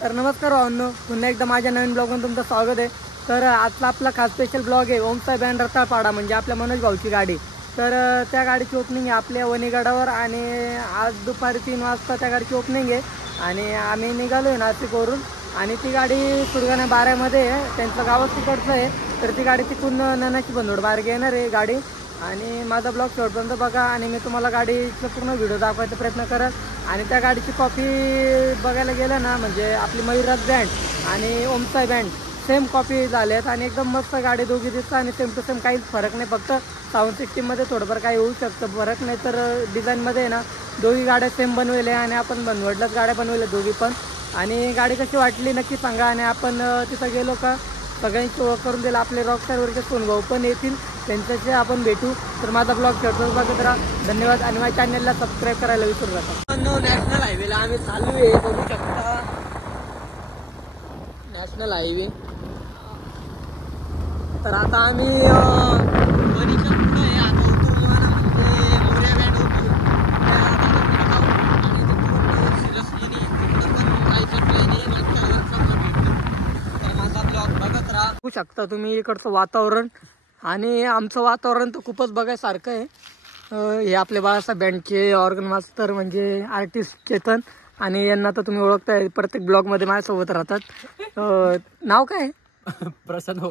तर नमस्कार भावांनो, पुन्हा एकदा माझ्या नवीन ब्लॉगमध्ये तुमचं स्वागत आहे। तर आजचा आपला खास स्पेशल ब्लॉग आहे ओमचा बँड रताळपाडा, म्हणजे आपल्या मनोज भाऊची गाडी। तर त्या गाडीची ओपनिंग आहे आपल्या वणीगडावर आणि आज दुपारी 3 वाजता त्या गाडीची ओपनिंग आहे आणि आम्ही निघालो आहे नाशिकवरून। आणि ती गाडी सुरगाणा बाऱ्यामध्ये आहे, त्यांचं गावच तिकडचं आहे। तर ती गाडी तिकून ननाची बंदोड बाहेर घेणार आहे गाडी। आणि माझा ब्लॉग शेवटपर्यंत बघा आणि मी तुम्हाला गाडीचा पूर्ण व्हिडिओ दाखवायचा प्रयत्न करेन। आणि त्या गाडीची कॉपी बघायला गेलं ना, म्हणजे आपली मयूराज बँड आणि ओमसाई बँड सेम कॉपी झाल्यात आणि एकदम मस्त गाडी दोघी दिसतात आणि सेम टू सेम काहीच फरक नाही, फक्त साऊंड सिस्टीममध्ये थोडंफार काही होऊ शकतं फरक, नाही तर डिझाईनमध्ये ना दोघी गाड्या सेम बनवल्या आणि आपण बनवडल्याच गाड्या बनवल्या दोघी पण। आणि गाडी कशी वाटली नक्की सांगा आणि आपण तिथं गेलो का सगळ्यांची ओळख करून दिला। आपले रॉकस्टारवरचे सोनभाऊ पण येतील, त्यांच्याशी आपण भेटू। तर माझा ब्लॉग शेवटपर्यंत बघत राहा, धन्यवाद। आणि माझ्या चॅनलला सबस्क्राईब करायला विसरू नका। नॅशनल हायवेला आम्ही चालू आहे, बघू शकता नॅशनल हायवे। तर आता आम्ही वणीच्या पुढे आहे, आता उतरलो ना, म्हणजे मोर्या बँड होतो आणि तिकडून सिरसलेनी तिकडं पण जायचं प्लॅन आहे। तर माझा ब्लॉग बघत राहा। बघू शकता तुम्ही इकडचं वातावरण आणि आमचं वातावरण तर खूपच बघायसारखं आहे। हे आपले बाळासाहेब बँडचे ऑर्गन मास्टर म्हणजे आर्टिस्ट चेतन, आणि यांना तर तुम्ही ओळखताय, प्रत्येक ब्लॉगमध्ये माझ्यासोबत राहतात। नाव काय? प्रसन्न हो।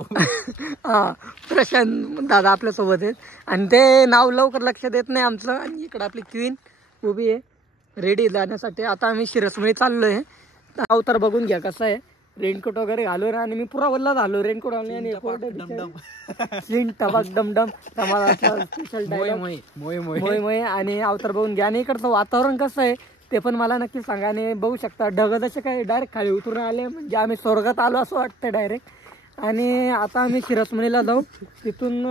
हां, प्रशांत दादा आपल्यासोबत आहेत आणि ते नाव लवकर लक्षात येत नाही आमचं। आणि इकडं आपली क्वीन उभी आहे रेडी जाण्यासाठी। आता आम्ही शिरसमध्ये चाललो आहे। नाव तर बघून घ्या कसं आहे, रेनकोट वगैरे घालून आणि मी पुरा वल्ला झालो रेनकोट घालून आणि टबाक डमडम स्पेशल मोय आणि अवतार बघून घ्या। आणि इकडचं वातावरण कसं आहे ते पण मला नक्की सांगा। आणि बघू शकता ढग जसे काही डायरेक्ट खाली उतरून आले, म्हणजे आम्ही स्वर्गात आलो असं वाटतं डायरेक्ट। आणि आता आम्ही शिरसमणीला जाऊ, तिथून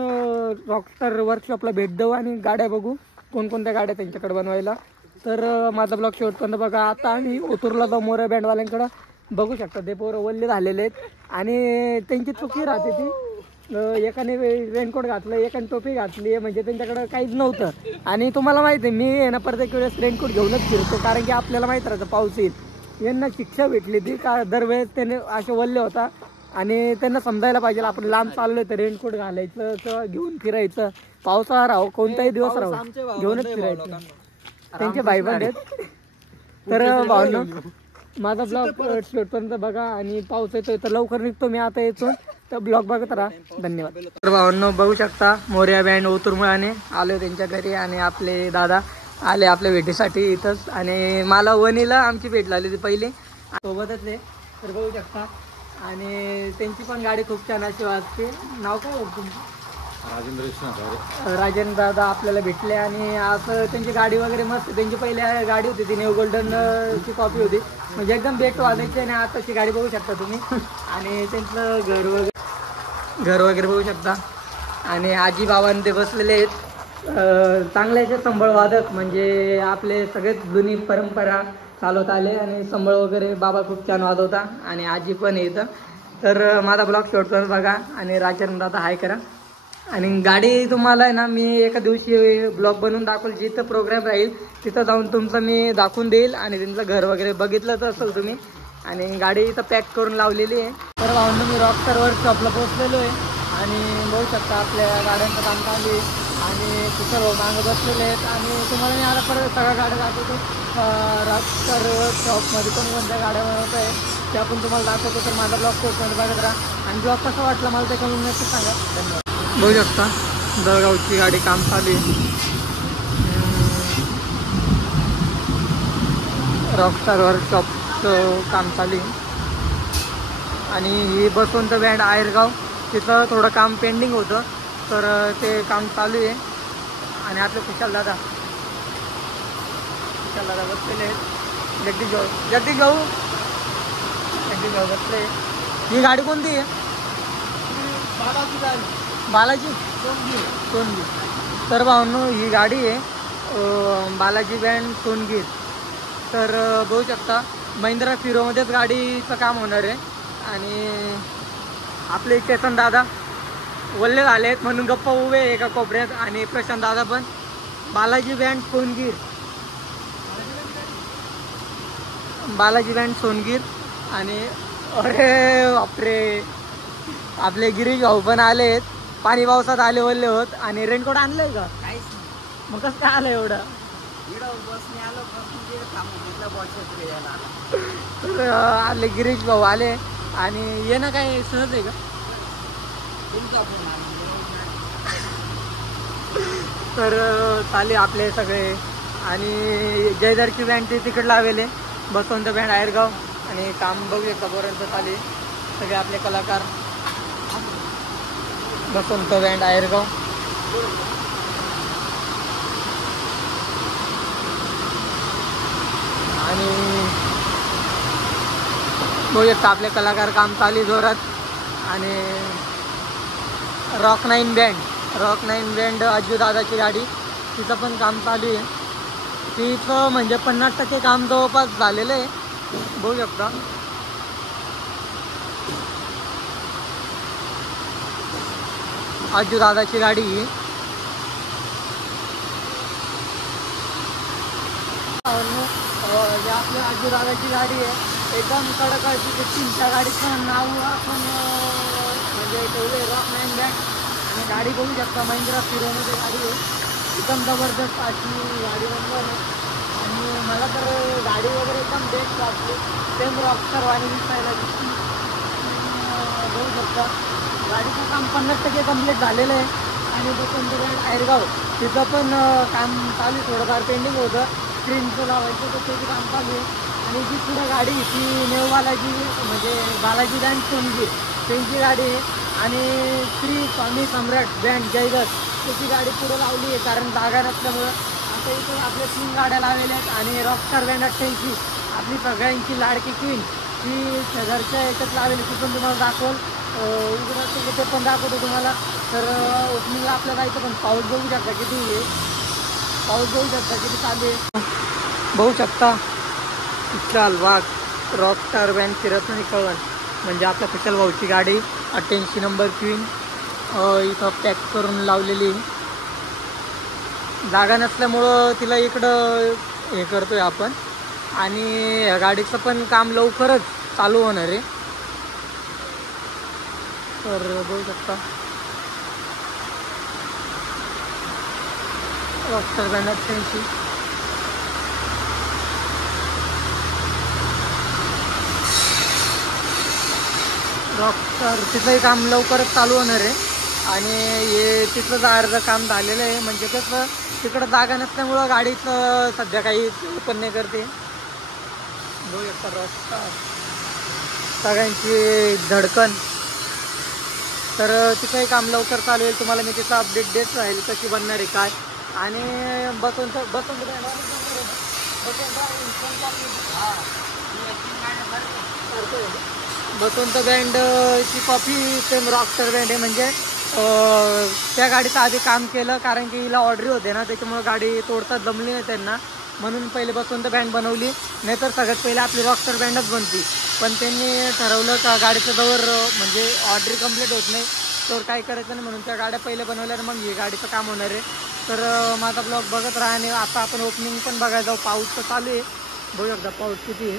रॉकस्टार वर्कशॉपला भेट देऊ आणि गाड्या बघू कोणकोणत्या गाड्या त्यांच्याकडे बनवायला। तर माझा ब्लॉग शेवटपर्यंत बघा। आता आम्ही ओतूरला जाऊ मोऱ्या बँडवाल्यांकडं, बघू शकता ते पोरं वल्ले झालेले आहेत आणि त्यांची चुकी राहते ती, एकाने रेनकोट घातलं एकाने टोपी घातली, म्हणजे त्यांच्याकडं काहीच नव्हतं। आणि तुम्हाला माहिती आहे मी आहे ना प्रत्येक वेळेस रेनकोट घेऊनच फिरतो, कारण की आपल्याला माहीत राहतं पाऊस येईल। यांना शिक्षा भेटली ती का दरवेळेस त्याने असे वल्ले होता आणि त्यांना समजायला पाहिजे आपण लांब चाललोय तर रेनकोट घालायचं किंवा घेऊन फिरायचं, पावसाळा राहो कोणताही दिवस राहो घेऊनच फिरायचं, त्यांचे भाईबंद आहेत। तर भावनो माझा ब्लॉग शेवटपर्यंत बघा आणि पाऊस येतोय तर लवकर निघतो मी आता येतो, तर ब्लॉग बघत राहा, धन्यवाद। तर भावांनो बघू शकता मोर्या बँड ओतूरमुळाने आलो त्यांच्या घरी आणि आपले दादा आले आपल्या भेटीसाठी इथंच। आणि मला वणीला आमची भेट झाली होती पहिले सोबतच आहे, तर बघू शकता। आणि त्यांची पण गाडी खूप छान अशी वाजते। नाव काय होतं तुमचं? राजेंद्र दादा आपल्याला भेटले आणि असं त्यांची गाडी वगैरे मस्त, त्यांची पहिल्या गाडी होती ती न्यू गोल्डन ची कॉपी होती, म्हणजे एकदम बेस्ट वाजायची। आणि आताची गाडी बघू शकता तुम्ही आणि त्यांचं घर वगैरे बघू शकता। आणि आजी बाबांनी ते बसलेले आहेत, चांगले असे संबळ वादक, म्हणजे आपले सगळेच जुनी परंपरा चालवत आले आणि संबळ वगैरे बाबा खूप छान वाजवता आणि आजी पण येतं। तर माझा ब्लॉग शेवटपर्यंत बघा आणि राजेंद्र दादा हाय करा। आणि गाडी तुम्हाला आहे ना मी एका दिवशी ब्लॉग बनवून दाखवल, जिथं प्रोग्राम राहील तिथं जाऊन तुमचं मी दाखवून देईल आणि त्यांचं घर वगैरे बघितलंच असेल तुम्ही। आणि गाडी इथं पॅक करून लावलेली आहे। तर भावंड मी रॉकस्टार वर्कशॉपला पोहोचलेलो आहे आणि बघू शकता आपल्या गाड्यांचं काम चालू आहे आणि कुठं मागं बसलेले आहेत। आणि तुम्हाला मी आता परत सगळ्या गाड्या दाखवतो, रॉकस्टार वर्कशॉपमध्ये कोणकोणत्या गाड्या बनवत आहे ते आपण तुम्हाला दाखवतो। तर माझा ब्लॉग शेवटपर्यंत बघत राहा आणि ब्लॉग कसा वाटला मला ते कमेंट नक्की सांगा, धन्यवाद। बघू शकता दळगावची गाडी काम चालू आहे, रॉकस्टार वर्कशॉपचं काम चालू आहे। आणि ही बसवंत बँड आयरगाव तिथं थोडं काम पेंडिंग होतं, तर ते काम चालू आहे। आणि आपले कुशाल दादा बसलेले आहेत, जगदीश भाऊ बसले। ही गाडी कोणती आहे? बालाजी सोनगीर। तर भावनो ही गाडी आहे बालाजी बँड सोनगीर। तर बघू शकता महिंद्रा फिरोमध्येच गाडीचं काम होणार आहे। आणि आपले चेतन दादा वल्ले झाले आहेत म्हणून गप्पा उभे एका कोपऱ्यात, आणि प्रशांत दादा पण बालाजी बँड सोनगीर आणि अरे बापरे, आपले गिरीश भाऊ पण आलेत. पाणी पावसात आले वल्ले होत. आणि रेनकोट आणलंय का? मग कसं काय आलं एवढं? तर आले गिरीश भाऊ आले. आणि ये ना काय सहज आहे का? तर चाले आपले सगळे. आणि जयदरची बँडचे तिकीट लावले. बसवंत बँड आयरगाव. आणि काम बघू शकता पर्यंत चाले सगळे आपले कलाकार. बसवंत बँड आयरगाव. आणि बघू शकता आपले कलाकार काम चालू जोरात. आणि रॉक 9 बँड अज्जू दादाची गाडी, तिचं पण काम चालू आहे. तिचं म्हणजे 50% काम जवळपास झालेलं आहे. बघू शकता. अज्जू दादाची गाडी ही. आपल्या अज्जू दादाची गाडी आहे. एकदम कडक अशी. तीनच्या गाडीचं नाव आपण म्हणजे ठेवले रॉक 9 बँड. आणि गाडी बघू शकता महिंद्रा फिरोमध्ये गाडी आहे. एकदम जबरदस्त अशी गाडी नंबर आहे. आणि मला तर गाडी वगैरे एकदम बेस्ट वाटली. सेम रॉकस्टार वाणी दिसायला दिसली. बघू शकता गाडीचं काम 50% कंप्लीट झालेलं आहे. आणि बसवंत बँड आयरगाव तिचं पण काम चालू, थोडंफार पेंडिंग होतं. स्क्रीनचं लावायचं तर त्याचं काम चालू आहे. आणि जी पुढं गाडी ती नेवबालाजी म्हणजे बालाजी बँड सोनगी त्यांची गाडी आहे. आणि श्री स्वामी सम्राट बँड जयदर त्याची गाडी पुढं लावली आहे, कारण जागा नसल्यामुळं. आता इथून आपल्या 3 गाड्या लावलेल्या आहेत. आणि रॉकस्टार बँड 88 आपली सगळ्यांची लाडकी क्वीन ती शेजारच्या याच्यात लावलेली, ती पण तुम्हाला दाखवल. उघडं ते पण दाखवतो तुम्हाला. तर ओपनिंगला आपल्याला जायचं, पण पाऊस बघू शकता किती आहे. पाऊस बघू शकता किती चालू आहे. बघू शकता विशाल वाघ रॉकस्टार बँड फिरत नाही कळण म्हणजे आपल्या कुशल भाऊची गाडी 88 नंबर क्वीन इथं पॅक करून लावलेली. जागा नसल्यामुळं तिला इकडं हे करतोय आपण. आणि या गाडीचं पण काम लवकरच चालू होणार आहे. तर बघू शकता रॉकस्टार बँड 88. रॉकस्टार तिथंही काम लवकरच चालू होणार आहे. आणि हे तिथलं अर्धं काम झालेलं आहे. म्हणजे कसं तिकडं जागा नसल्यामुळं गाडीचं सध्या काही पण नाही करते. बघू शकता रॉकस्टार सगळ्यांची धडकन. तर तिथंही काम लवकर चालू होईल. तुम्हाला मी तिथं अपडेट देत राहील कशी बनणार आहे काय. आणि बसवंत बँडची कॉपी सेम रॉकस्टार बँड आहे. म्हणजे त्या गाडीचं आधी काम केलं, कारण की हिला ऑर्डरी होते ना, त्याच्यामुळे गाडी तोडतात जमली नाही त्यांना, म्हणून पहिले बसवंत बँड बनवली. नाहीतर सगळ्यात पहिले आपली रॉकस्टार बँडच बनती. पण त्यांनी ठरवलं का गाडीचं जवळ म्हणजे ऑर्डरी कंप्लीट होत नाही तर काय करायचं नाही, म्हणून त्या गाड्या पहिले बनवल्या, मग हे गाडीचं काम होणार आहे. तर माझा ब्लॉग बघत राहा. आणि आता आपण ओपनिंग पण बघायला जाऊ. पाऊस तर चालू आहे. बघू शकता पाऊस किती आहे.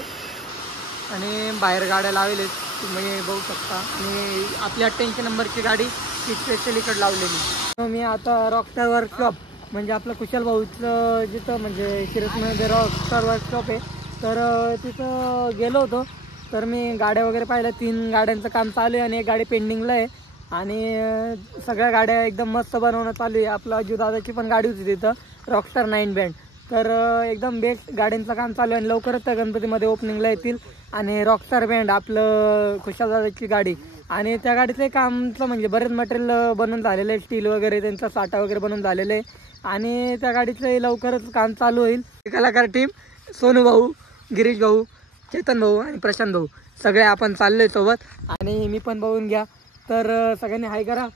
आणि बाहेर गाड्या लावलेल्या तुम्ही बघू शकता. आणि आपली 88 नंबरची गाडी ती स्पेशल इकडे लावलेली. मी आता रॉकस्टार वर्कशॉप म्हणजे आपलं कुशल भाऊचं जिथं म्हणजे शिरसमध्ये रॉकस्टार वर्कशॉप आहे, तर तिथं गेलो होतो. तर मी गाड्या वगैरे पाहिल्या. 3 गाड्यांचं काम चालू आहे आणि 1 गाडी पेंडिंगला आहे. आणि सगळ्या गाड्या एकदम मस्त बनवणं चालू आहे. आपलं अजू दादाची पण गाडी होती तिथं रॉकस्टार 9 बँड. तर एकदम बेस्ट गाड्यांचं काम चालू आहे. आणि लवकरच त्या गणपतीमध्ये ओपनिंगला येतील. आणि रॉकस्टार बँड आपलं खुशाल दादाची गाडी. आणि त्या गाडीचं कामचं म्हणजे बरेच मटेरियल बनवून झालेलं आहे. स्टील वगैरे त्यांचा साठा वगैरे बनवून झालेलं आहे. आणि त्या गाडीचं लवकरच काम चालू होईल. कलाकार टीम सोनू भाऊ, गिरीश भाऊ, चेतन भाऊ आणि प्रशांत भाऊ सगळे आपण चाललोय सोबत. आणि मी पण बघून घ्या. तर सगळ्यांनी हाय करा.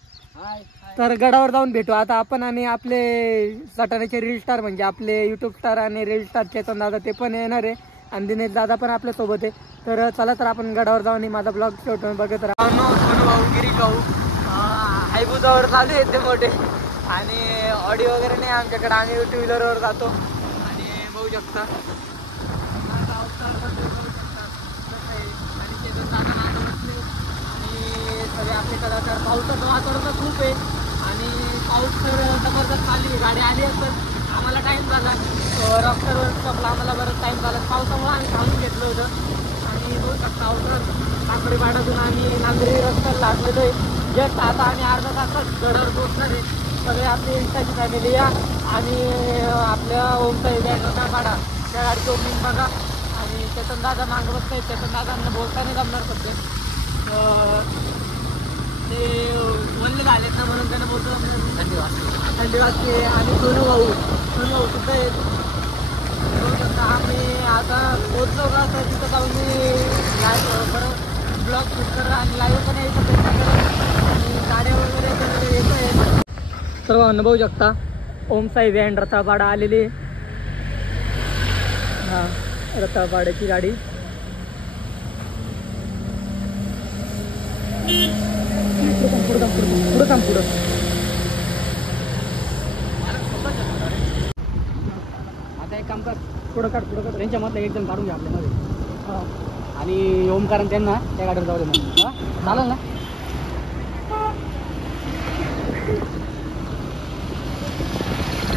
तर गडावर जाऊन भेटू आता आपण. आणि आपले सटाण्याचे रील स्टार म्हणजे आपले यूट्यूब स्टार आणि रील स्टार चेतन दादा ते पण येणार आहे. आणि दिनेश दादा पण आपल्यासोबत आहे. तर चला तर आपण गडावर जाऊन आणि माझा ब्लॉग शेवटून बघत राहा. सोनू भाऊ, गिरीश भाऊ हायबुजावर चालू आहेत ते मोठे. आणि ऑडिओ वगैरे नाही आमच्याकडे, आम्ही टू व्हीलरवर जातो. आणि बघू शकता आणि पावसाचं वातावरण खूप आहे आणि पाऊस तर जबरदस्त आली, गाडी आली असेल, आम्हाला टाईम झाला. रॉकस्टार वर्कशॉपला आम्हाला बरंच टाईम झाला, पावसामुळे आम्ही थांबून घेतलं होतं. आणि बघू शकता काकडी पाड्यातून आम्ही नांदरी रस्त्याला लागलेलो आहे. जस्ट आता आम्ही अर्धा तासात गडावर पोहोचणार आहे. सगळे आपली इंस्टाची फॅमिली या आणि आपल्या ओमसाई बँडचा पाडा त्या गाडीची ओपनिंग बघा. आणि चेतन दादा मागं बसत आहे, चेतन दादांना बोलता नाही जमणार सध्या, ते वल्ले झालेत ना म्हणून त्यांना बोलतो थंडी वाजते. आणि सोनू भाऊ सुद्धा आहेत. बघू शकता आम्ही आता पोचलो का तर तिथं जाऊन मी बरं ब्लॉग शूट करा आणि लाईव्ह पण यायचं प्रयत्न करा आणि गाड्या वगैरे येतो आहे. सर्वांना बघू शकता ओमसाई व्हॅन रताळपाडा आलेली. हां, रताळपाड्याची गाडी. पुढं काम पुढं आता एक काम कर, पुढं काढ त्यांच्या मधलं एकदम काढून घ्या आपल्यामध्ये. हां, आणि ओमकार त्यांना त्या गाडीवर जाऊ दे मग. हां चालेल ना.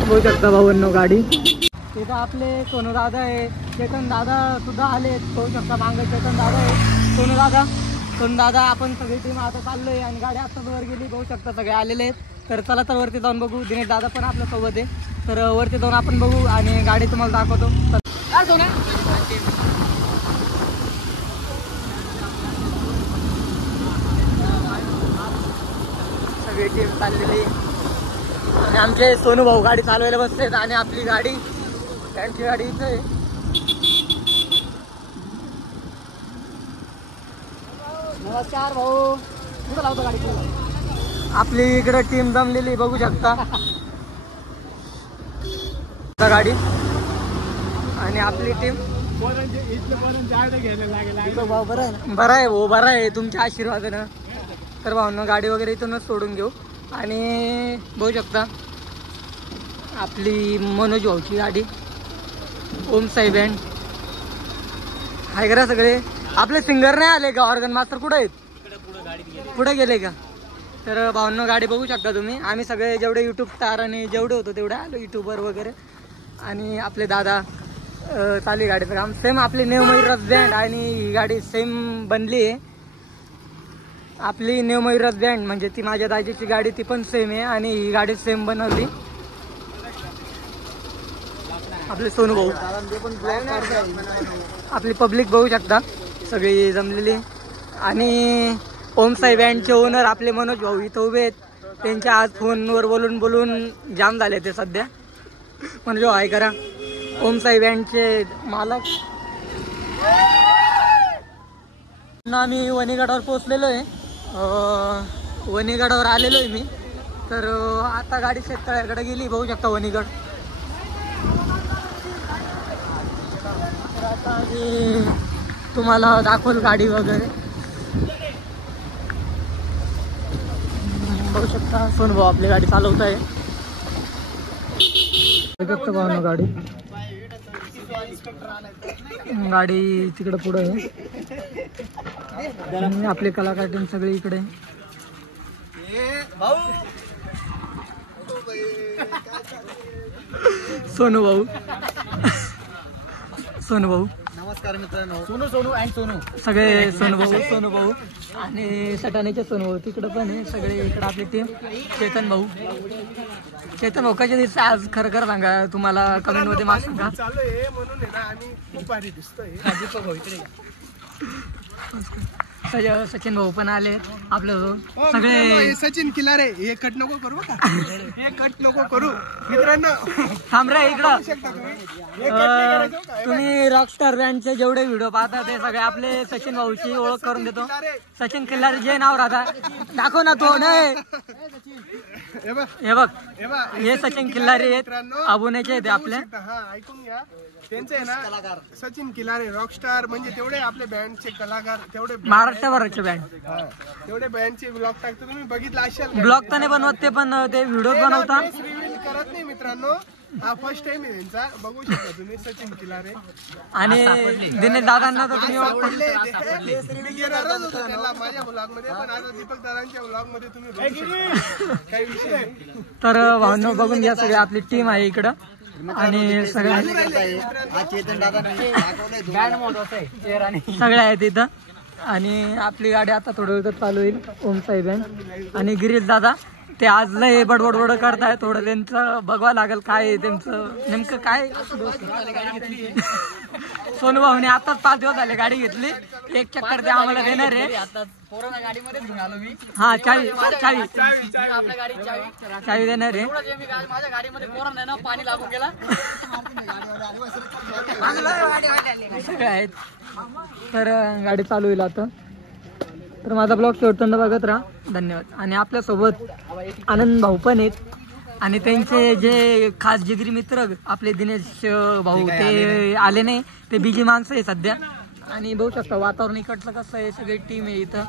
बघू शकता भाऊंनो गाडी. तिथं आपले सोनू दादा आहे, चेतन दादा सुद्धा आले. बघू शकता मागं चेतन दादा आहे, सोनू दादा. आपण सगळी टीम आता चाललोय आणि गाडी आत्ताच वर गेली. बघू शकता सगळे आलेले आहेत. तर चला तर वरती जाऊन बघू. दिनेश दादा पण आपल्या सोबत आहे, तर वरती जाऊन आपण बघू आणि गाडी तुम्हाला दाखवतो. काय सोन्या सगळी टीम चाललेली आणि आमचे सोनू भाऊ गाडी चालवायला बसलेत आणि आपली गाडी त्यांची गाडी इथं आहे. नमस्कार भाऊ, कुठं लावतो गाडी? आपली इकडे टीम जमलेली बघू शकता गाडी आणि आपली टीम. बरं आहे भाऊ, बरं आहे तुमच्या आशीर्वादानं. तर भाऊंना गाडी वगैरे इथूनच सोडून घेऊ आणि बघू शकता आपली मनोज भाऊची गाडी ओमसाई बँड आहे करा. सगळे आपले सिंगर नाही आले का? ऑर्गन मास्टर कुठे आहेत? पुढे गेले का? तर भाऊंना गाडी बघू शकता तुम्ही. आम्ही सगळे जेवढे यूट्यूब स्टार आणि जेवढे होतो तेवढे आलो, यूट्यूबर वगैरे. आणि आपले दादा चालू गाडीचं काम. सेम आपली न्यू मयूरज बँड आणि ही गाडी सेम बनली आहे. आपली न्यू मयूरज बँड म्हणजे ती माझ्या दाजीची गाडी, ती पण सेम आहे आणि ही गाडी सेम बनवली. आपले सोनू भाऊ, आपली पब्लिक बघू शकता सगळी जमलेली. आणि ओमसाई बँडचे ओनर आपले मनोज भाऊ इथं उभे आहेत. त्यांच्या आज फोनवर बोलून जाम झाले ते सध्या. मनोज भाऊ आहे करा. ओमसाई बँडचे मालक. आम्ही वणीगडावर पोहोचलेलो आहे. वणीगडावर आलेलो आहे मी. तर आता गाडी शेततळ्याकडे गेली. बघू शकता वणीगड. तर आता मी तुम्हाला दाखवल गाडी वगैरे. बघू शकता सोनू भाऊ आपली गाडी चालवत आहे. भाऊ गाडी तिकडे पुढे आहे. आपले कलाकार टीम सगळे इकडे. सोनू भाऊ नमस्कार मित्रांनो. सोनू अँड सोनू सगळे सोनू भाऊ आणि सटाण्याचे सोनू भाऊ तिकडे पण आहे. सगळे इकडे आपली टीम. चेतन भाऊ कशा दिसत आज? खरं सांगा, तुम्हाला कमेंट मध्ये मार्क्स सांगा. सचिन भाऊ पण आले आपलं. सगळे सचिन किल्लारे. हे कट नको करू मित्रांनो. थांब रे इकडं. तुम्ही रॉकस्टार बँडचे जेवढे व्हिडिओ पाहता ते सगळे आपले सचिन भाऊची ओळख करून देतो. सचिन किल्लारे जे नाव राहता दाखव ना तो. नाही हे बघ, हे सचिन किल्लारे आहेत, अबुनेचे आहेत आपले. ऐकून घ्या त्यांचे आहे ना, सचिन किल्लारे रॉकस्टार म्हणजे तेवढे आपले बँडचे कलाकार, तेवढे महाराष्ट्रभराचे बँड, तेवढे बँडचे ब्लॉग टाकतो. तुम्ही बघितला असेल. ब्लॉग तर नाही बनवत ते, पण ते व्हिडिओ बनवता. रिव्हील करत नाही मित्रांनो. हा फर्स्ट टाइम आहे त्यांचा, बघू शकता तुम्ही सचिन किलारे. आणि दिनेश दादांना तर तुम्ही मी घेणारच होतो त्याला माझ्या ब्लॉग मध्ये, पण आता दीपक दादांच्या ब्लॉग मध्ये तुम्ही बघू शकता. काही विषय नाही. तर भावना बघून घ्या, सगळी आपली टीम आहे इकडं आणि सगळ्या आहेत इथं. आणि आपली गाडी आता थोडं वेळ चालू होईल. ओम साहेब आणि गिरीश दादा ते आज लय बडबड करताय, थोडं त्यांचं बघावं लागेल काय आहे त्यांचं नेमकं काय. सोनू भाऊने आताच 5 दिवस झाले गाडी घेतली, एक चक्कर ते आम्हाला देणार आहे. हा चावी देणार आहे. सगळे आहेत. तर गाडी चालू होईल आता. तर माझा ब्लॉग शेवटपर्यंत बघत राहा. धन्यवाद. आणि आपल्यासोबत आनंद भाऊ पण आहेत आणि त्यांचे जे खास जिगरी मित्र आपले दिनेश भाऊ ते आले नाही, ते बिजी माणसं आहे सध्या. आणि बघू शकता वातावरण इकडचं कसं आहे, सगळी टीम आहे इथं.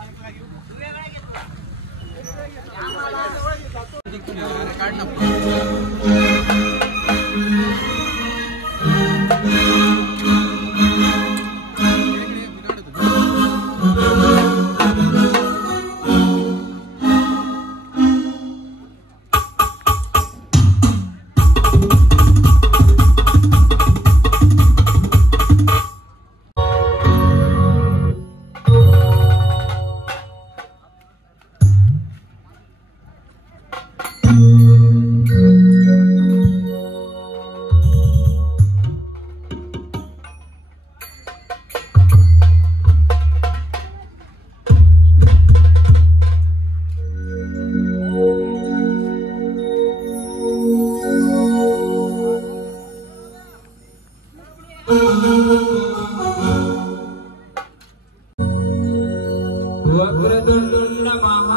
वक्रतुंड महार्य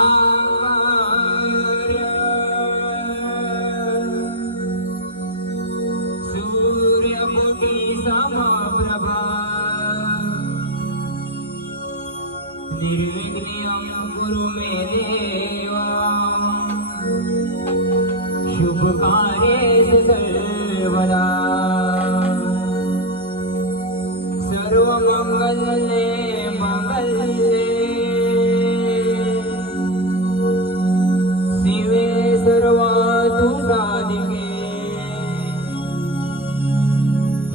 सूर्यकोटि समप्रभा निर्विघ्नं कुरु मे देवा शुभकार्येषु सर्वदा सर्वमङ्गले मङ्गले शिवे सर्वातु साधिके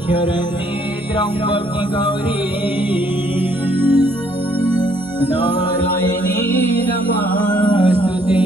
शरण्ये त्र्यम्बके गौरी नारायणी नमोस्तुते.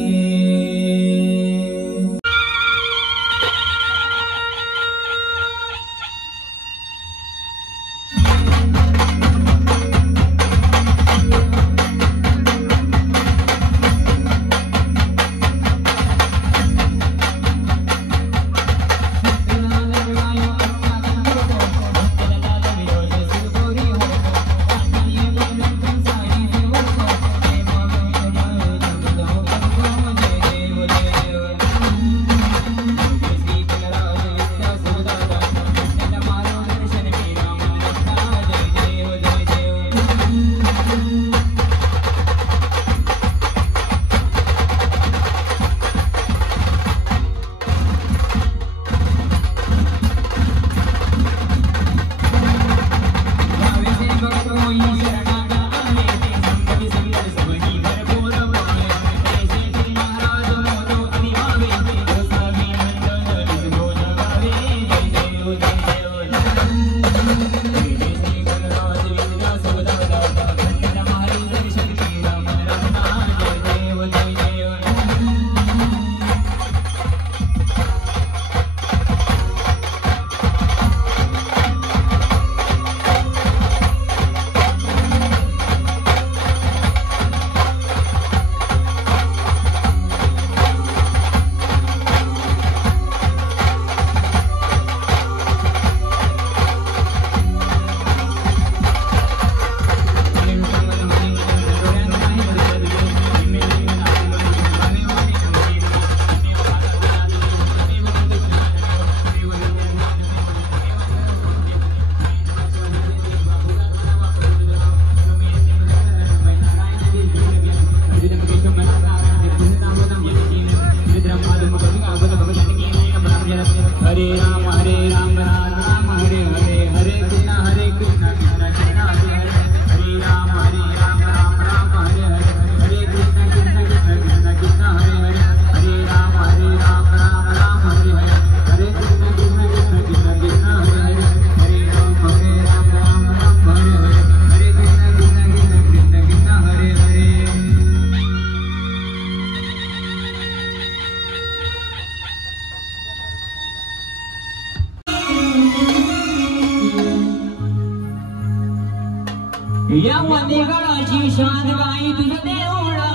या वंदेगडाची शान गाई तुझ्या देवळा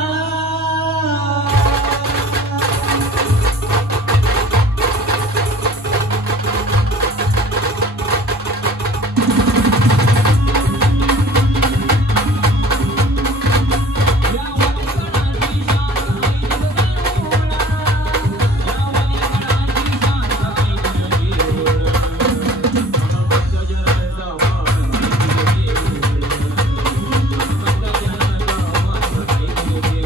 Yeah.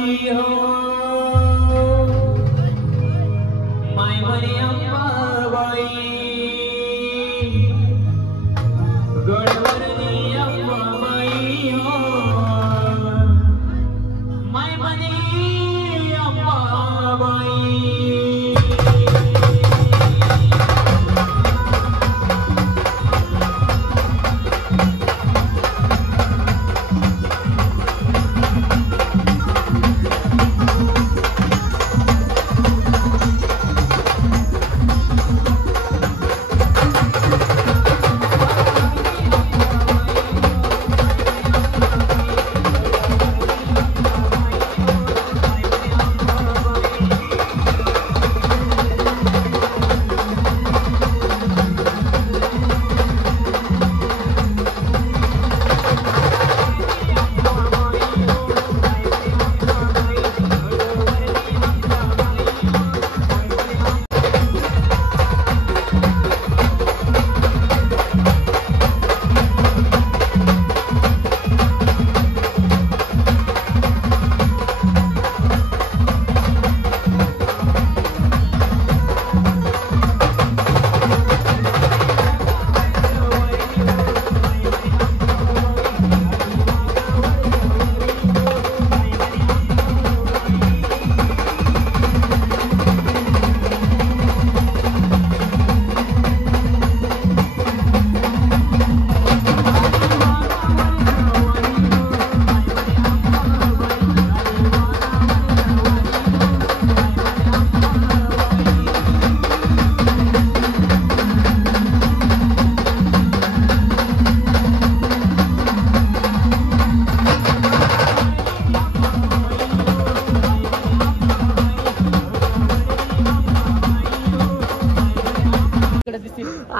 अंबाबाई हो माय म्हणे अंबाबाई गडवरली अंबाबाई हो माय म्हणे अंबाबाई.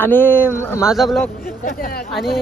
आणि माझा ब्लॉग आणि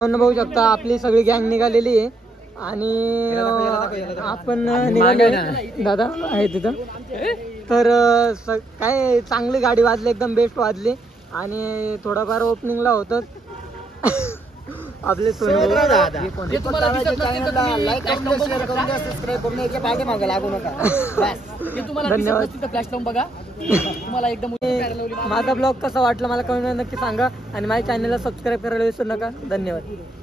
बघू शकता आपली सगळी गँग निघालेली आहे आणि आपण निघाले दादा आहे तिथं तर काय चांगली गाडी वाजली एकदम बेस्ट वाजली आणि थोडाफार ओपनिंगला होतं आपले माझा ब्लॉग कसा वाटला मला कमेंट नक्की सांगा आणि माझ्या चॅनलला सबस्क्राईब करायला विसरू नका. धन्यवाद.